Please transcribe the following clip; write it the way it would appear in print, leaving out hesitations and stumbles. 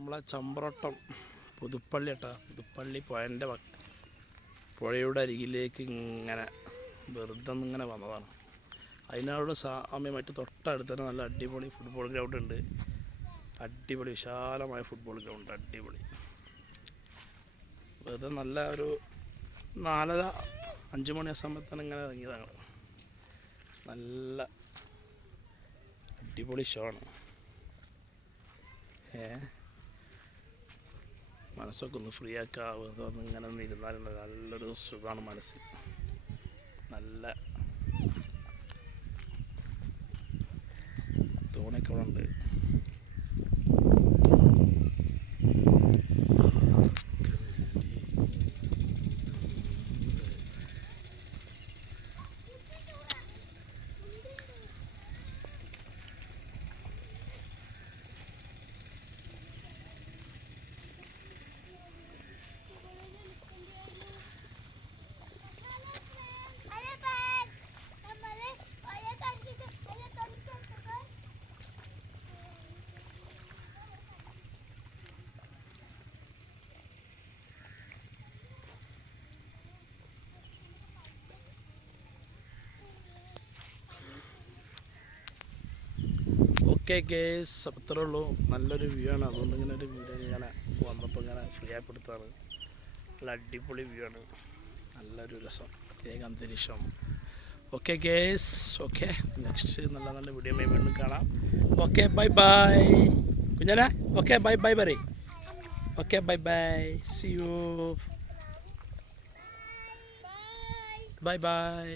നമ്മളെ ചമ്പ്രോട്ടം പുതുപ്പള്ളി കേട്ടോ. പുതുപ്പള്ളി പുഴയുടെ അരികിലേക്ക് ഇങ്ങനെ വെറുതെ ഇങ്ങനെ വന്നതാണ്. അതിനോട് സാമ്യമായിട്ട് തൊട്ടടുത്ത് തന്നെ നല്ല അടിപൊളി ഫുട്ബോൾ ഗ്രൗണ്ട് ഉണ്ട്. അടിപൊളി വിശാലമായ ഫുട്ബോൾ ഗ്രൗണ്ട്, അടിപൊളി. വെറുതെ നല്ല ഒരു 4:30-5 മണി സമയത്താണ് ഇങ്ങനെ ഇറങ്ങിയതാണ്. നല്ല അടിപൊളി ഷോ ആണ്. മനസ്സൊക്കെ ഒന്ന് ഫ്രീ ആക്കാവുക, ഇങ്ങനെ ഒന്ന് ഇരുന്നാലുള്ള നല്ലൊരു സുഖമാണ് മനസ്സിൽ. നല്ല തോണിയൊക്കെ ഇവിടെ ഉണ്ട്. ഓക്കെ ഗേസ്, അത്രേ ഉള്ളൂ. നല്ലൊരു വ്യൂ ആണ്. അതുകൊണ്ട് ഇങ്ങനെ ഒരു വീഡിയോ ഇങ്ങനെ വന്നപ്പോൾ ഇങ്ങനെ ഫ്രീ ആയിപ്പെടുത്താണ്. നല്ല അടിപൊളി വ്യൂ ആണ്, നല്ലൊരു രസം, പ്രത്യേക അന്തരീക്ഷം. ഓക്കെ ഗേസ്, ഓക്കെ, നെക്സ്റ്റ് നല്ല നല്ല വീഡിയോ വീണ്ടും കാണാം. ഓക്കെ, ബൈ ബൈ കുഞ്ഞാനെ. ഓക്കെ, ബൈ ബൈ പറയും. Okay, bye bye, see you, bye by.